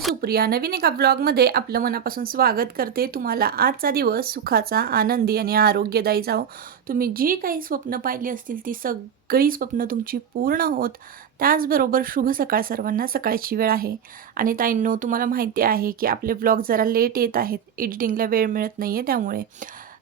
मी सुप्रिया नवीन एका ब्लॉगमध्ये आपलं मनापासून स्वागत करते. तुम्हाला आजचा दिवस सुखाचा आनंदी आणि आरोग्यदायी जावं. तुम्ही जी काही स्वप्न पाहिली असतील ती सगळी स्वप्न तुमची पूर्ण होत. त्याचबरोबर शुभ सकाळ सर्वांना सकाळची वेळ आहे. आणि ताईंनो तुम्हाला माहिती आहे की आपले ब्लॉग जरा लेट येत आहेत. एडिटिंगला वेळ मिळत नाही आहे त्यामुळे.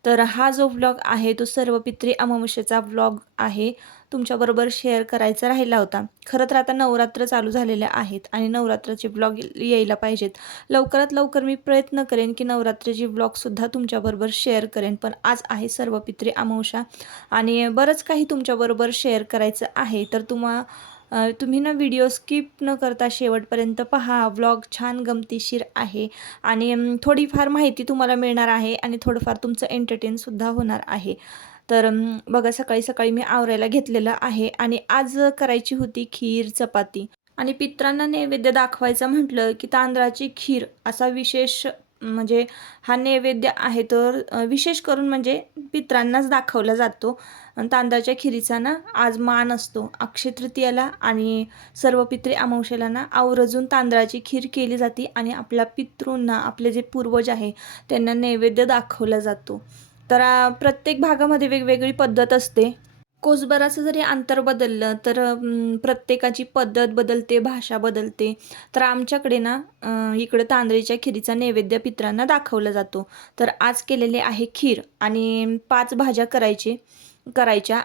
तर हा जो व्लॉग आहे तो सर्व पित्री अमावस्येचा व्लॉग आहे. तुमच्याबरोबर शेअर करायचा राहिला होता. खरं तर आता नवरात्र चालू झालेले आहेत आणि नवरात्राचे ब्लॉग यायला पाहिजेत. लवकरात लवकर मी प्रयत्न करेन की नवरात्रीची ब्लॉगसुद्धा तुमच्याबरोबर शेअर करेन. पण आज आहे सर्व पित्री अमावस्या आणि बरंच काही तुमच्याबरोबर शेअर करायचं आहे. तर तुम्हा तुम्ही ना व्हिडिओ स्किप न करता शेवटपर्यंत पहा. व्लॉग छान गमतीशीर आहे. आणि थोडीफार माहिती तुम्हाला मिळणार आहे आणि थोडंफार तुमचं एंटरटेनसुद्धा होणार आहे. तर बघा सकाळी सकाळी मी आवरायला घेतलेलं आहे. आणि आज करायची होती खीर चपाती. आणि पित्रांना नैवेद्य दाखवायचं म्हटलं की तांदळाची खीर असा विशेष म्हणजे हा नैवेद्य आहे तर विशेष करून म्हणजे पित्रांनाच दाखवला जातो. तांदळाच्या खिरीचा ना आज मान असतो. अक्षय तृतीयाला आणि सर्व पित्रे अमावशेला ना आवर्जून तांदळाची खीर केली जाते आणि आपल्या पितृंना आपले जे पूर्वज आहे त्यांना नैवेद्य दाखवला जातो. तर प्रत्येक भागामध्ये वेगवेगळी पद्धत असते. कोसभराचं जरी अंतर बदललं तर प्रत्येकाची पद्धत बदलते भाषा बदलते. तर आमच्याकडे ना इकडं तांदळीच्या खिरीचा नैवेद्य पित्रांना दाखवला जातो. तर आज केलेले आहे खीर आणि पाच भाज्या करायचे करायच्या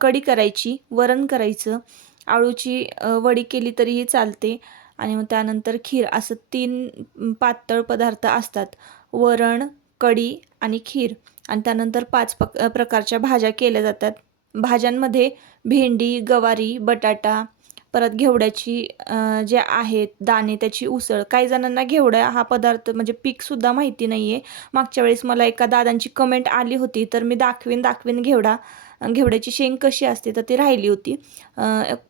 कढी करायची वरण करायचं आळूची वडी केली तरीही चालते. आणि मग त्यानंतर खीर असं तीन पातळ पदार्थ असतात. वरण कढी आणि खीर. आणि त्यानंतर पाच पक प्रकारच्या भाज्या केल्या जातात. भाज्यांमध्ये भेंडी गवारी बटाटा परत घेवड्याची जे आहेत दाणे त्याची उसळ. काही जणांना घेवडा हा पदार्थ म्हणजे पीकसुद्धा माहिती नाही आहे मागच्या वेळेस मला एका दादांची कमेंट आली होती तर मी दाखवीन दाखवीन घेवडा घेवड्याची शेंग कशी असते तर ती राहिली होती.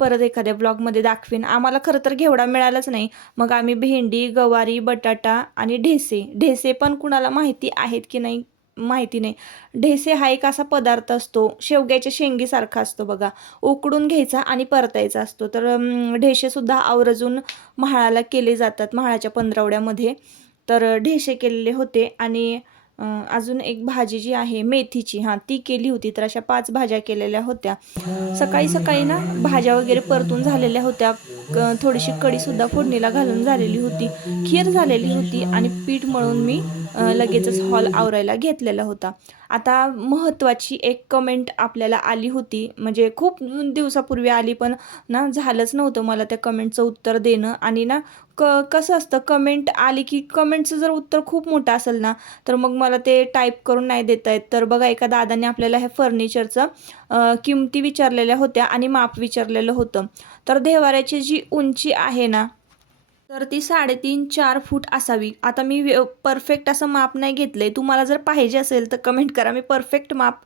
परत एखाद्या ब्लॉगमध्ये दाखवीन. आम्हाला खरं तर घेवडा मिळालाच नाही. मग आम्ही भेंडी गवारी बटाटा आणि ढेसे. ढेसे पण कुणाला माहिती आहेत की नाही माहिती नाही. ढेसे हा एक असा पदार्थ असतो. शेवग्याच्या शेंगीसारखा असतो बघा. उकडून घ्यायचा आणि परतायचा असतो. तर ढेसेसुद्धा आवर्जून म्हाळाला केले जातात म्हाळाच्या पंधरवड्यामध्ये. तर ढेसे केलेले होते आणि अजून एक भाजी जी आहे मेथीची हां ती केली होती तर अशा पाच भाज्या केलेल्या होत्या. सकाळी सकाळी ना भाज्या वगैरे परतून झालेल्या होत्या. क- थोडीशी कढीसुद्धा फोडणीला घालून झालेली होती. खीर झालेली होती आणि पीठ मळून मी लगेचच हॉल आवरायला घेतलेला होता. आता महत्त्वाची एक कमेंट आपल्याला आली होती. म्हणजे खूप दिवसापूर्वी आली पण ना झालंच नव्हतं मला त्या कमेंटचं उत्तर देणं. आणि ना क कसं असतं कमेंट आली की कमेंटचं जर उत्तर खूप मोठं असेल ना तर मग मला ते टाईप करून नाही देता येत. तर बघा एका दादाने आपल्याला हे फर्निचरचं किमती विचारलेल्या होत्या आणि माप विचारलेलं होतं. तर देवाऱ्याची जी उंची आहे ना तर ती साडेतीन चार फूट असावी. आता मी परफेक्ट असं माप नाही घेतलं आहे तुम्हाला जर पाहिजे असेल तर कमेंट करा. मी परफेक्ट माप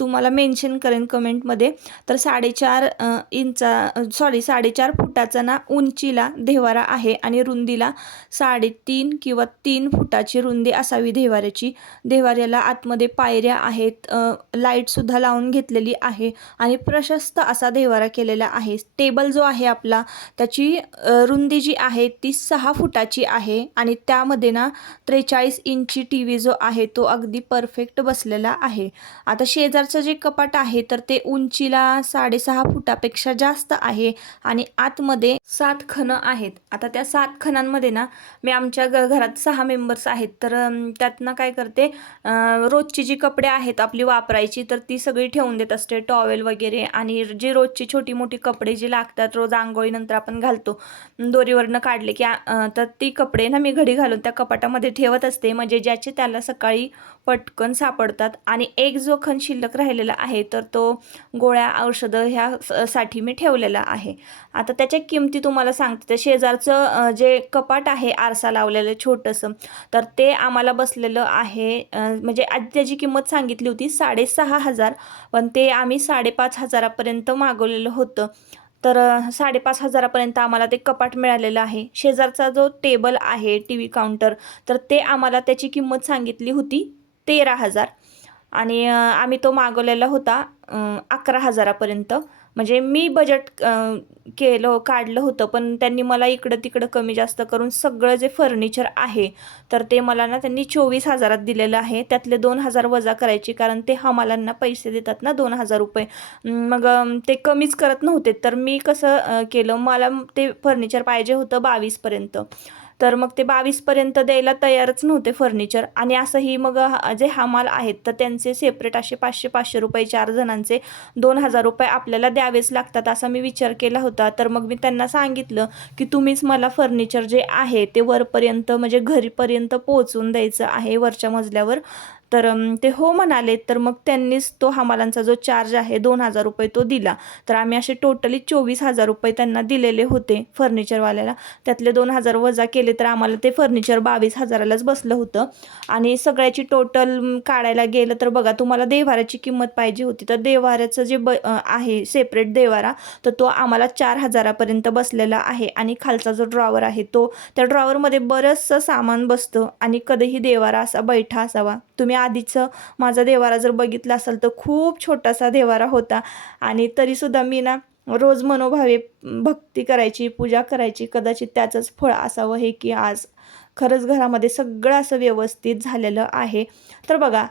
तुम्हाला मेन्शन करेन कमेंटमध्ये तर साडेचार इंचा सॉरी साडेचार फुटाचा ना उंचीला देवारा आहे आणि रुंदीला साडेतीन किंवा तीन फुटाची रुंदी असावी देवाऱ्याची. देवाऱ्याला आतमध्ये पायऱ्या आहेत लाईटसुद्धा लावून घेतलेली आहे आणि प्रशस्त असा देवारा केलेला आहे. टेबल जो आहे आपला त्याची रुंदी जी आहे ती ती सहा फुटाची आहे आणि त्यामध्ये ना त्रेचाळीस इंची टी व्ही जो आहे तो अगदी परफेक्ट बसलेला आहे. आता शेजारचं जे कपाट आहे तर ते उंचीला साडेसहा फुटापेक्षा जास्त आहे आणि आतमध्ये सात खणं आहेत. आता त्या सात खणांमध्ये ना मी आमच्या घ घरात सहा मेंबर्स आहेत. तर त्यातनं काय करते रोजची जी कपडे आहेत आपली वापरायची तर ती सगळी ठेवून देत असते. टॉवेल वगैरे आणि जी रोजची छोटी मोठी कपडे जी लागतात रोज आंघोळीनंतर आपण घालतो दोरीवरनं काढले की तर ती कपडे ना मी घडी घालून त्या कपाटामध्ये ठेवत असते. म्हणजे ज्याचे त्याला सकाळी पटकन सापडतात. आणि एक जो खण शिल्लक राहिलेला आहे तर तो गोळ्या औषधं ह्या साठी मी ठेवलेला आहे. आता त्याच्या किमती तुम्हाला सांगते. त्या शेजारचं जे कपाट आहे आरसा लावलेलं छोटंसं तर ते आम्हाला बसलेलं आहे म्हणजे आधी त्याची किंमत सांगितली होती साडेसहा हजार पण ते आम्ही साडेपाच हजारापर्यंत मागवलेलं होतं. तर साडेपाच हजारापर्यंत आम्हाला ते कपाट मिळालेलं आहे. शेजारचा जो टेबल आहे टी व्ही काउंटर तर ते आम्हाला त्याची किंमत सांगितली होती तेरा हजार. आणि आम्ही तो मागवलेला होता अकरा हजारापर्यंत. म्हणजे मी बजेट केलं काढलं होतं पण त्यांनी मला इकडं तिकडं कमी जास्त करून सगळं जे फर्निचर आहे तर ते मला ना त्यांनी चोवीस हजारात दिलेलं आहे. त्यातले दोन हजार वजा करायचे कारण ते हमालांना पैसे देतात ना दोन हजार रुपये. मग ते कमीच करत नव्हते. तर मी कसं केलं मला ते फर्निचर पाहिजे होतं बावीसपर्यंत. तर मग ते बावीसपर्यंत द्यायला तयारच नव्हते फर्निचर आणि असंही मग हा- जे हमाल आहेत तर त्यांचे सेपरेट असे पाचशे पाचशे रुपये चार जणांचे दोन हजार रुपये आपल्याला द्यावेच लागतात असा मी विचार केला होता. तर मग मी त्यांना सांगितलं की तुम्हीच मला फर्निचर जे आहे ते वरपर्यंत म्हणजे घरीपर्यंत पोहोचून द्यायचं आहे वरच्या मजल्यावर. तर ते हो म्हणाले तर मग त्यांनीच तो हमालांचा जो चार्ज आहे दोन हजार रुपये तो दिला. तर आम्ही असे टोटली चोवीस हजार रुपये त्यांना दिलेले होते फर्निचरवाल्याला त्यातले दोन हजार वजा केले तर आम्हाला ते फर्निचर बावीस हजारालाच बसलं होतं. आणि सगळ्याची टोटल काढायला गेलं तर बघा तुम्हाला देवाऱ्याची किंमत पाहिजे होती. तर देवाऱ्याचं जे ब आहे सेपरेट देवारा तर तो आम्हाला चार हजारापर्यंत बसलेला आहे. आणि खालचा जो ड्रॉवर आहे तो त्या ड्रॉवरमध्ये बरंचसं सामान बसतं आणि कधीही देवारा असा बैठा असावा. तुम्ही आधीचं माझा देवारा जर बघितला असेल तर खूप छोटासा देवारा होता. आणि तरीसुद्धा मी ना रोज मनोभावे भक्ती करायची पूजा करायची कदाचित त्याचंच फळ असावं हे की आज खरंच घरामध्ये सगळं असं व्यवस्थित झालेलं आहे. तर बघा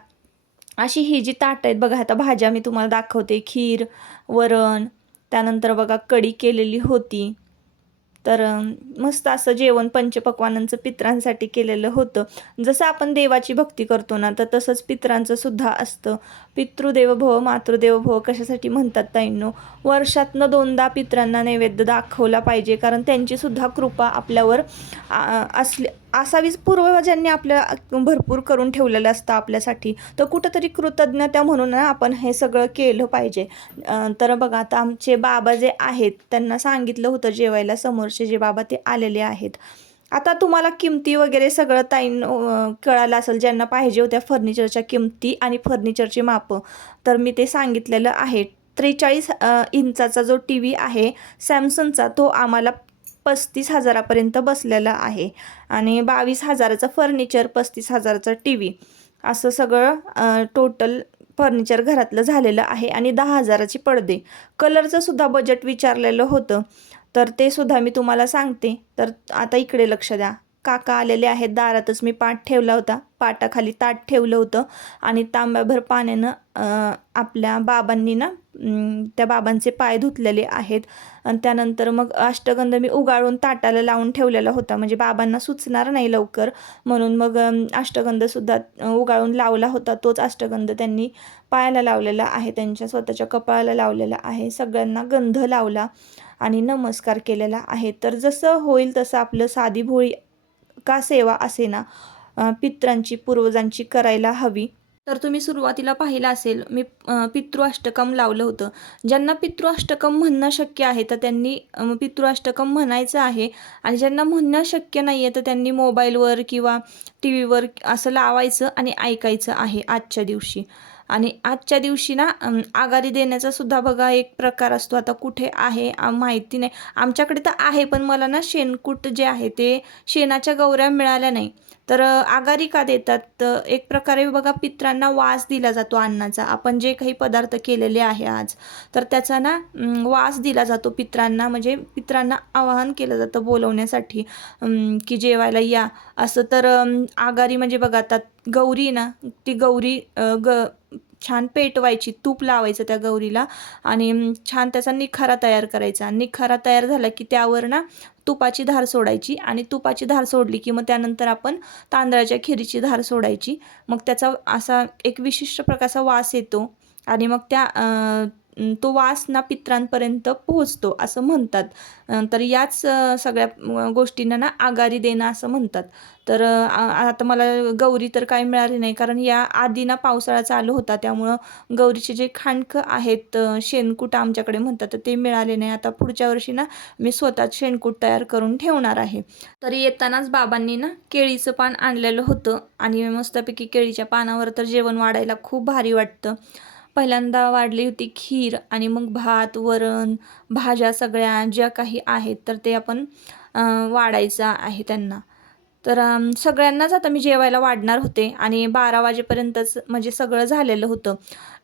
अशी ही जी ताट आहेत बघा आता भाज्या मी तुम्हाला दाखवते. खीर वरण त्यानंतर बघा कढी केलेली होती. तर मस्त असं जेवण पंचपक्वानांचं पित्रांसाठी केलेलं होतं. जसं आपण देवाची भक्ती करतो ना तर तसंच पित्रांचं सुद्धा असतं. पितृदेव भव मातृदेव भव कशासाठी म्हणतात ताईंनो? वर्षातनं दोनदा पित्रांना नैवेद्य दाखवला पाहिजे कारण त्यांचीसुद्धा कृपा आपल्यावर असली असावीच पूर्वजांनी आपल्या भरपूर करून ठेवलेलं असतं आपल्यासाठी. तर कुठंतरी कृतज्ञता म्हणून आपण हे सगळं केलं पाहिजे. तर बघा आता आमचे बाबा जे आहेत त्यांना सांगितलं होतं जेवायला समोरचे जे बाबा ते आलेले आहेत. आता तुम्हाला किमती वगैरे सगळं ताईन कळालं असेल ज्यांना पाहिजे होत्या फर्निचरच्या किमती आणि फर्निचरची मापं तर मी ते सांगितलेलं आहे. त्रेचाळीस इंचाचा जो टी व्ही आहे सॅमसंगचा तो आम्हाला पस्तीस हजारापर्यंत बसलेला आहे. आणि बावीस हजाराचं फर्निचर पस्तीस हजाराचा टी व्ही असं सगळं टोटल फर्निचर घरातलं झालेलं आहे आणि दहा हजाराची पडदे. कलरचं सुद्धा बजेट विचारलेलं होतं. तर ते सुद्धा मी तुम्हाला सांगते. तर आता इकडे लक्ष द्या. काका आलेले आहेत दारातच मी पाट ठेवला होता. पाटाखाली ताट ठेवलं होतं आणि तांब्याभर पाण्यानं आपल्या बाबांनी ना त्या बाबांचे पाय धुतलेले आहेत. आणि त्यानंतर मग अष्टगंध मी उगाळून ताटाला लावून ठेवलेला होता. म्हणजे बाबांना सुचणार नाही लवकर. म्हणून मग अष्टगंधसुद्धा उगाळून लावला होता. तोच अष्टगंध त्यांनी पायाला लावलेला आहे. त्यांच्या स्वतःच्या कपाळाला लावलेला आहे. सगळ्यांना गंध लावला आणि नमस्कार केलेला आहे. तर जसं होईल तसं आपलं साधी भोळी का सेवा असे ना पित्रांची पूर्वजांची करायला हवी. तर तुम्ही सुरुवातीला पाहिलं असेल मी पितृअष्टकम लावलं होतं. ज्यांना पितृअष्टकम म्हणणं शक्य आहे तर त्यांनी पितृअष्टकम म्हणायचं आहे. आणि ज्यांना म्हणणं शक्य नाही आहे तर त्यांनी मोबाईलवर किंवा टी व्हीवर असं लावायचं आणि ऐकायचं आहे आजच्या दिवशी. आणि आजच्या दिवशी ना आघाडी देण्याचा सुद्धा बघा एक प्रकार असतो. आता कुठे आहे माहिती नाही. आमच्याकडे तर आहे पण मला ना शेणकूट जे आहे ते शेणाच्या गौऱ्या मिळाल्या नाही. तर अ, आगारी का देतात? तर एक प्रकारे बघा पित्रांना वास दिला जातो अन्नाचा. आपण जे काही पदार्थ केलेले आहे आज तर त्याचा ना वास दिला जातो पित्रांना. म्हणजे पित्रांना आवाहन केलं जातं बोलवण्यासाठी की जेवायला या. असं तर आघारी आगारी म्हणजे बघा आता गौरी ना ती गौरी ग छान पेटवायची तूप लावायचं त्या गौरीला आणि छान त्याचा निखारा तयार करायचा. निखारा तयार झाला की त्यावर ना तुपाची धार सोडायची आणि तुपाची धार सोडली की मग त्यानंतर आपण तांदळाच्या खिरीची धार सोडायची. मग त्याचा असा एक विशिष्ट प्रकारचा वास येतो आणि मग त्या तो वास ना पित्रांपर्यंत पोहोचतो असं म्हणतात. तर याच सगळ्या गोष्टींना ना आगारी देणं असं म्हणतात. तर आता मला गौरी तर काही मिळाली नाही कारण या आधी ना पावसाळा चालू होता त्यामुळं गौरीचे जे खांडकं आहेत शेणकूट आमच्याकडे म्हणतात तर ते मिळाले नाही. आता पुढच्या वर्षी ना मी स्वतःच शेणकूट तयार करून ठेवणार आहे. तर येतानाच बाबांनी ना केळीचं पान आणलेलं होतं आणि मस्तपैकी केळीच्या पानावर तर जेवण वाढायला खूप भारी वाटतं. पहिल्यांदा वाढली होती खीर आणि मग भात वरण भाज्या सगळ्या ज्या काही आहेत तर ते आपण वाढायचं आहे त्यांना. तर सगळ्यांनाच आता मी जेवायला वाढणार होते आणि बारा वाजेपर्यंतच म्हणजे सगळं झालेलं होतं.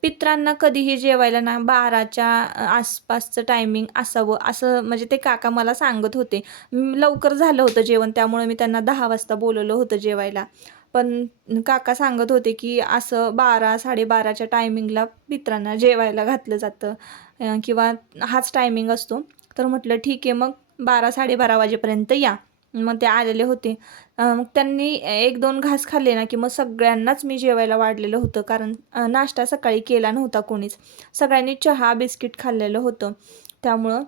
पित्रांना कधीही जेवायला ना बाराच्या आसपासचं टायमिंग असावं असं म्हणजे ते काका मला सांगत होते. लवकर झालं होतं जेवण त्यामुळे मी त्यांना दहा वाजता बोलवलं होतं जेवायला. पण काका सांगत होते की असं बारा साडेबाराच्या टायमिंगला मित्रांना जेवायला घातलं जातं. किंवा हाच टायमिंग असतो. तर म्हटलं ठीक आहे मग बारा साडेबारा वाजेपर्यंत या. मग ते आलेले होते. मग त्यांनी एक दोन घास खाल्ले ना की मग सगळ्यांनाच मी जेवायला वाढलेलं होतं. कारण नाश्ता सकाळी केला नव्हता कोणीच. सगळ्यांनी चहा बिस्किट खाल्लेलं होतं. त्यामुळं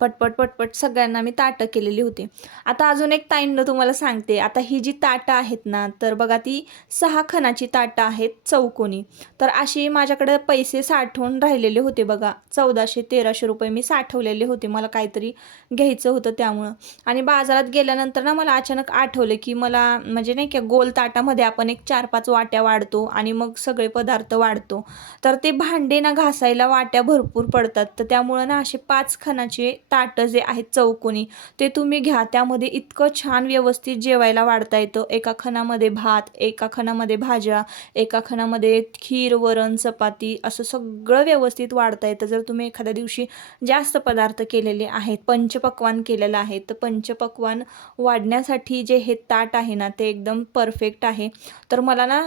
पटपट पटपट सगळ्यांना मी ताटं केलेली होती. आता अजून एक ताईंनं तुम्हाला सांगते. आता ही जी ताटं आहेत ना तर बघा ती सहा खणाची ताटं आहेत चौकोनी. तर अशी माझ्याकडे पैसे साठवून राहिलेले होते बघा. चौदाशे तेराशे रुपये मी साठवलेले होते. मला काहीतरी घ्यायचं होतं त्यामुळं. आणि बाजारात गेल्यानंतर ना मला अचानक आठवलं की मला म्हणजे नाही का गोल ताटामध्ये आपण एक चार पाच वाट्या वाढतो आणि मग सगळे पदार्थ वाढतो. तर ते भांडे ना घासायला वाट्या भरपूर पडतात. तर त्यामुळं ना असे पाच खणाचे ताटं जे आहेत चौकोनी ते तुम्ही घ्या. त्यामध्ये इतकं छान व्यवस्थित जेवायला वाढता येतं. एका खणामध्ये भात एका खणामध्ये भाज्या एका खणामध्ये खीर वरण चपाती असं सगळं व्यवस्थित वाढता येतं. जर तुम्ही एखाद्या दिवशी जास्त पदार्थ केलेले आहेत पंचपक्वान केलेलं आहे तर पंचपक्वान वाढण्यासाठी जे हे ताट आहे ना ते एकदम परफेक्ट आहे. तर मला ना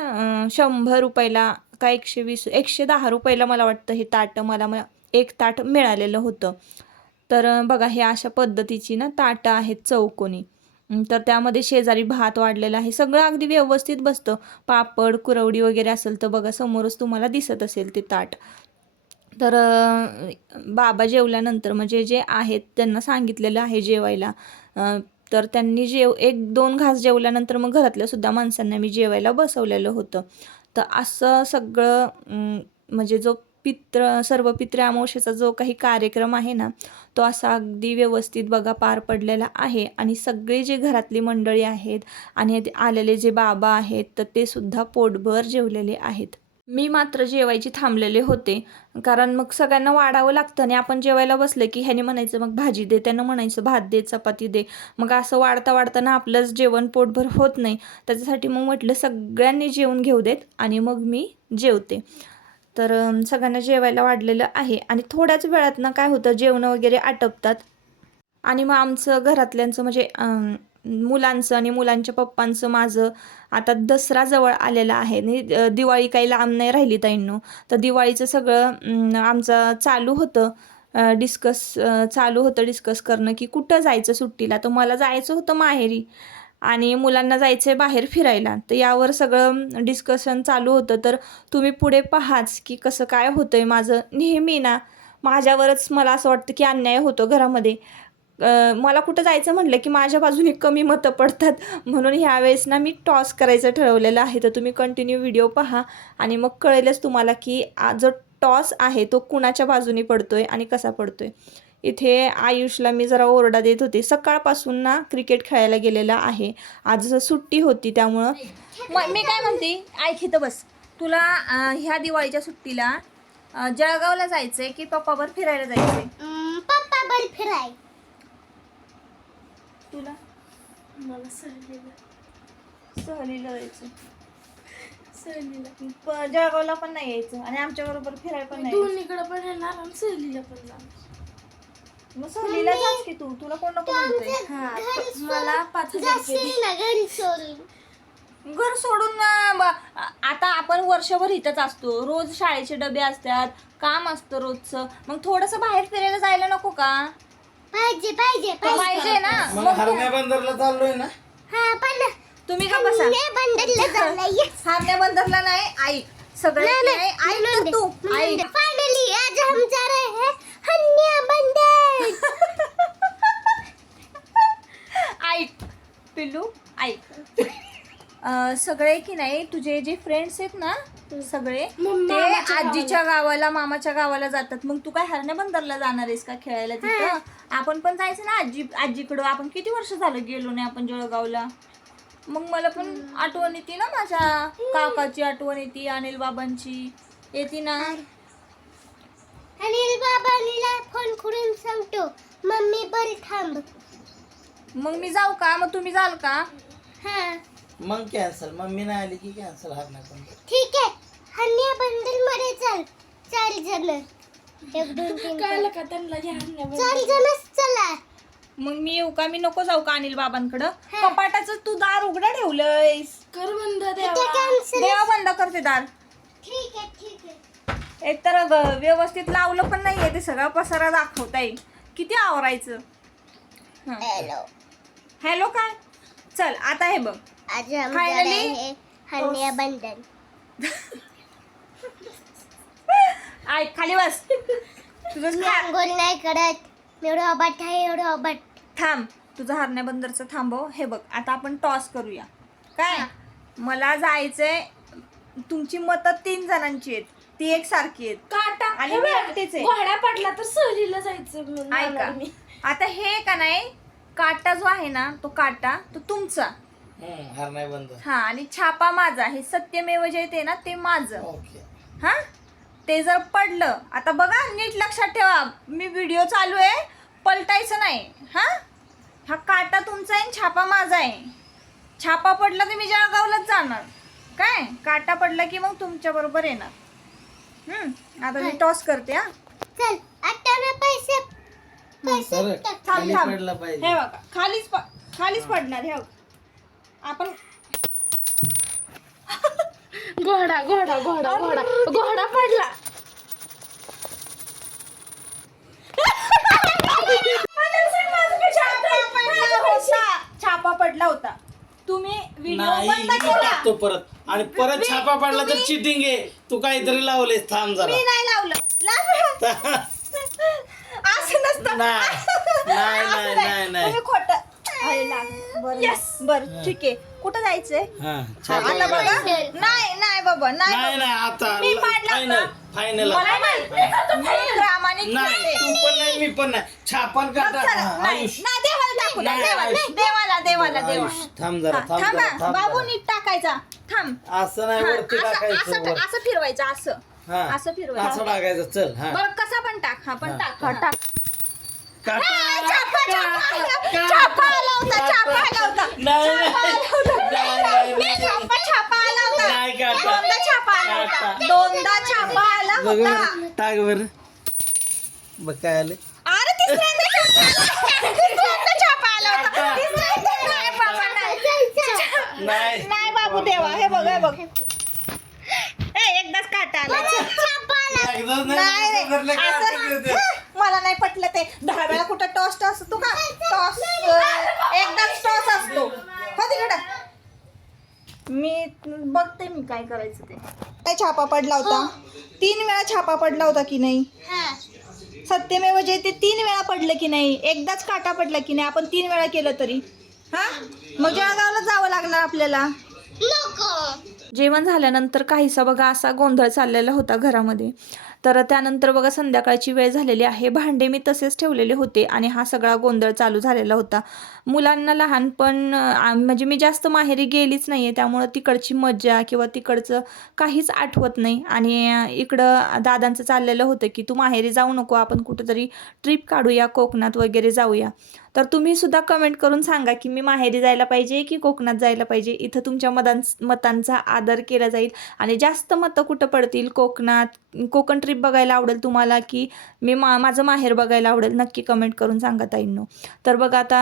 शंभर रुपयाला का एकशे वीस एकशे दहा रुपयाला मला वाटतं हे ताटं. मला म- एक ताट मिळालेलं होतं. तर बघा हे अशा पद्धतीची ना ताटं आहेत चौकोनी. तर त्यामध्ये शेजारी भात वाढलेला आहे. सगळं अगदी व्यवस्थित बसतं. पापड कुरवडी वगैरे असेल तर बघा समोरच तुम्हाला दिसत असेल ते ताट. तर बाबा जेवल्यानंतर म्हणजे जे आहेत त्यांना सांगितलेलं आहे जेवायला. तर त्यांनी जेव एक दोन घास जेवल्यानंतर मग घरातल्या सुद्धा माणसांना मी जेवायला बसवलेलं होतं. तर असं सगळं म्हणजे जो पित्र सर्व पित्र अमावशेचा जो काही कार्यक्रम आहे ना तो असा अगदी व्यवस्थित बघा पार पडलेला आहे. आणि सगळे जे घरातली मंडळी आहेत आणि ते आलेले जे बाबा आहेत तर ते सुद्धा पोटभर जेवलेले आहेत. मी मात्र जेवायची थांबलेले होते. कारण मग सगळ्यांना वाढावं लागतं आणि आपण जेवायला बसलं की ह्याने म्हणायचं मग भाजी दे. त्यानं म्हणायचं भात दे चपाती दे. मग असं वाढता वाढताना आपलंच जेवण पोटभर होत नाही. त्याच्यासाठी मग म्हटलं सगळ्यांनी जेवून घेऊ देत आणि मग मी जेवते. तर सगळ्यांना जेवायला वाढलेलं आहे. आणि थोड्याच वेळात ना काय होतं जेवणं वगैरे आटपतात. आणि मग आमचं घरातल्यांचं म्हणजे मुलांचं आणि मुलांच्या पप्पांचं माझं आता दसरा जवळ आलेला आहे. आणि दिवाळी काही लांब नाही राहिली ताईंनो. तर दिवाळीचं सगळं आमचं चालू होतं. डिस्कस चालू होतं डिस्कस करणं की कुठं जायचं सुट्टीला? तर मला जायचं होतं माहेरी. आणि मुलांना जायचं आहे बाहेर फिरायला. तर यावर सगळं डिस्कशन चालू होतं. तर तुम्ही पुढे पहाच की कसं काय होतंय माझं. नेहमी ना माझ्यावरच मला असं वाटतं की अन्याय होतो घरामध्ये. मला कुठं जायचं म्हटलं की माझ्या बाजूने कमी मतं पडतात. म्हणून ह्यावेळेस ना मी टॉस करायचं ठरवलेलं आहे. तर तुम्ही कंटिन्यू व्हिडिओ पहा आणि मग कळेलच तुम्हाला की जो टॉस आहे तो कुणाच्या बाजूने पडतो आहे आणि कसा पडतो आहे इथे आयुषला मी जरा ओरडा देत होते. सकाळपासून ना क्रिकेट खेळायला गेलेला आहे. आज सुट्टी होती त्यामुळं म- मी काय म्हणते? ऐक इथं बस. तुला ह्या दिवाळीच्या सुट्टीला जळगावला जायचंय की पप्पावर फिरायला जायचंय? हम्म, पप्पा बल फिराय. तुला? मला सहलीला. सहलीला जायचं सहलीला. प- जळगावला पण नाही यायचं आणि आमच्या बरोबर फिरायला पण नाही. दोन्हीकडे पण येणार आणि सहलीला पण जाणार. मग सहलीला जाच की तू? तुला कोण नको म्हणतंय? हा प- मला पाच हजार रुपये ना घरी सोडून. घर सोडून अं, ब- आता आपण वर्षभर इथंच असतो. रोज शाळेचे डबे असतात काम असतं रोजचं. मग थोडंसं बाहेर फिरायला जायला नको का? पाहिजे पाहिजे पाहिजे. पाहिजे ना. मग हरण्या बंदरला चाललोय ना? हा पण तुम्ही का बसा? बंडलला. हारण्या बंदरला नाही ऐक सगळे नाही, नाही, नाही, ऐक तर तू ऐक फायनली आज हम जा रहे हैं हन्या बंदर ऐक पिल्लू ऐक अं, सगळे की नाही? तुझे जे फ्रेंड्स आहेत ना सगळे ते आजीच्या गावाला मामाच्या गावाला जातात. मग तू काय हरण्या बंदरला जाणार आहेस का खेळायला तिथं? आपण पण जायचं ना आजी आजीकडं. आपण किती वर्ष झालं गेलो नाही आपण जळगावला? मग मला पण आठवण येते ना माझ्या काकाची आठवण येते अनिल बाबांची. येते ना? अनिल बाबांना फोन करून सांगतो मम्मी बरी थांब. मग मी जाऊ का? मग तुम्ही जाल का? हा. मग कॅन्सल मम्मी नाही आली की कॅन्सल हरण्या बंदर ठीक आहे. हन्या बंडलमध्ये चल. चार जण. एक दोन तीन. कळलं का त्यांना घ्या हरण्या चार जणच चला. मग मी येऊ का? मी नको जाऊ का अनिल बाबांकडं? कपाटाचं तू दार उघडं ठेवलंयस. कर बंद ते देवा कॅन्सल देवा बंद करते दार. ठीक आहे ठीक आहे. एक तर ग- व्यवस्थित लावलं पण नाहीये ते सगळा. पसारा दाखवता येईल किती आवरायचं? हॅलो हॅलो काय? चल आता हे बघ. आज आमच्याकडे Finally, आहे हन्या बंधन. ऐक खाली बस. तुझं मी खा- आंघोळ नाही करत. मी रॉबट आहे रॉबट थांब. तुझं हरण्या बंदरचं थांबव हे बघ आता आपण टॉस करूया. काय? मला जायचंय तुमची मतं तीन जणांची आहेत. ती एक सारखी आहेत. काटा. आणि हे मी बघ, एकटीच आहे. घोडा पडला तर सहलीला जायचं म्हणून ऐका. जाणार मी. आता हे का नाही? काटा जो आहे ना तो काटा तो तुमचा. हम्म, हरण्या बंदर हा आणि छापा माझा हे सत्यमेव जयते ना ते माझं. ओके. हा? ते जर पडलं आता बघा नीट लक्षात ठेवा मी व्हिडिओ चालू आहे पलटायचं नाही हा? हा काटा तुमचा आहे आणि छापा माझा आहे. छापा पडला तर मी जळगावलाच जाणार. काय? काटा पडला की मग तुमच्या बरोबर येणार. हम्म आता मी टॉस करते हा? चल आता ना पैसे पैसे सर टाक. खाली थांब. पडला हे पाहिजे बघा खालीच प- खालीच पडणार हे बघ. आपण घोडा घोडा घोडा घोडा. घोडा पडला. छापा पडला होता. छापा पडला होता तुम्ही व्हिडिओ नाही बंद मी केला. टाकतो परत. आणि परत मी- छापा पडला तर तुम्ही- चिटिंग आहे. तू काहीतरी लावलेस थांब मी जरा नाही लावलं. लावलं. असं नसतं. नाही. नाही, असं नाही, नाही, नाही. तुम्ही खोट बरं बरं ठीक आहे कुठं जायचंय हा आता बघा. नाही नाही बाबा नाही नाही बाबा. नाही आता मी पाडला फायनल होता. फायनल मला नाही मी प्रामाणिक नाही दिसते. तू पण नाही मी पण नाही छापन मग काटा चला, हा, नाही आयुष नाही, देवाला द्या, नाही, देवाला आयुष. देवाला देवाला आयुष, देवाला थांब जरा थांब थांबा जरा थांब बाबू जरा. नीट टाकायचा थांब असं नाही हा, वरती असं टाकायचं असं वर. असं फिरवायचं असं हा असं फिरवायचं. असं टाकायचं चल हा बरं कसा पण टाक हा पण टाक हा. टाक. छापा, छापा. छापा छापा आला होता. नाही, नाही. छापा आला होता. नाही, नाही, मी नाही. छापा, छापा आला होता. नाही काटा. दोनदा छापा आला होता. काटा. दोनदा छापा आला बघ होता बरं, टाक बर बघ काय आले अरे तिसऱ्यांदा छापा आला. तिसऱ्यांदा छापा आला होता. काटा. तिसऱ्यांदा नाही बाबा, नाही. नाही नाही बाबू देवा हे बघ हे बघ ए एकदाच काटा आला एकदाच नाही असं-. मला नाही पटलं ते. दहा वेळा कुठं टॉस टॉस तू का? टॉस एकदाच टॉस असतो. हो तिकडं. मी बघते मी काय करायचं ते. काय छापा पडला होता? तीन वेळा छापा पडला होता की नाही? सत्यमेव जयते तीन वेळा पडलं की नाही? एकदाच काटा पडला की नाही? आपण तीन वेळा केलं तरी. हा? मग जळगावला जावं लागणार आपल्याला? जेवण झाल्यानंतर काहीसा बघा असा गोंधळ चाललेला होता घरामध्ये. तर त्यानंतर बघा संध्याकाळची वेळ झालेली आहे. भांडे मी तसेच ठेवलेले होते आणि हा सगळा गोंधळ चालू झालेला होता. मुलांना लहानपण म्हणजे मी जास्त माहेरी गेलीच नाही आहे त्यामुळं तिकडची मज्जा किंवा तिकडचं काहीच आठवत नाही. आणि इकडं दादांचं चाललेलं होतं की तू माहेरी जाऊ नको आपण कुठंतरी ट्रिप काढूया कोकणात वगैरे जाऊया. तर तुम्ही सुद्धा कमेंट करून सांगा की मी माहेरी जायला पाहिजे की कोकणात जायला पाहिजे? इथं तुमच्या मतां मतांचा आदर केला जाईल. आणि जास्त मतं कुठं पडतील? कोकणात कोकण ट्रिप बघायला आवडेल तुम्हाला की मी मा माझं माहेर बघायला आवडेल नक्की कमेंट करून सांगा ताईंनो. तर बघा आता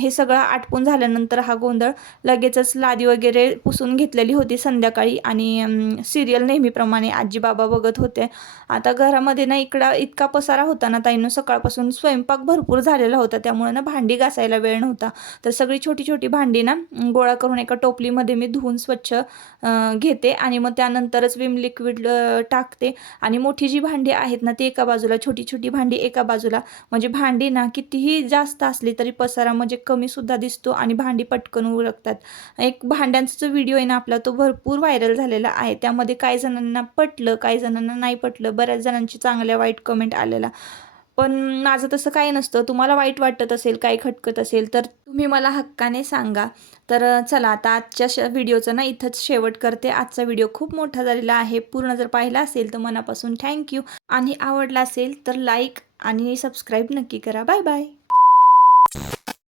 हे सगळं आटपून झाल्यानंतर हा गोंधळ लगेचच लादी वगैरे पुसून घेतलेली होती संध्याकाळी आणि सिरियल नेहमीप्रमाणे आजी बाबा बघत होते. आता घरामध्ये ना इकडं इतका पसारा होता ना ताईंनो सकाळपासून स्वयंपाक भरपूर झालेला होता त्यामुळे ना भांडी घासायला वेळ नव्हता. तर सगळी छोटी छोटी भांडी ना गोळा करून एका टोपलीमध्ये मी धुवून स्वच्छ घेते आणि मग त्यानंतरच विम लिक्विड टाकते. आणि मोठी जी भांडी आहेत ना ती एका बाजूला छोटी छोटी भांडी एका बाजूला म्हणजे भांडी ना कितीही जास्त असली तरी पसारा म्हणजे कमी सुद्धा दिसतो आणि भांडी पटकन उरकतात. एक भांड्यांचा जो व्हिडिओ आहे ना आपला तो भरपूर व्हायरल झालेला आहे. त्यामध्ये काही जणांना पटलं काही जणांना नाही पटलं बऱ्याच जणांची चांगल्या वाईट कमेंट आलेला पण माझं तसं काही नसतं. तुम्हाला वाईट वाटत असेल काही खटकत असेल तर तुम्ही मला हक्काने सांगा. तर चला आता आजच्या श व्हिडिओचं ना इथंच शेवट करते. आजचा व्हिडिओ खूप मोठा झालेला आहे. पूर्ण जर पाहिला असेल तर मनापासून थँक्यू आणि आवडला असेल तर लाईक आणि सबस्क्राईब नक्की करा. Bye bye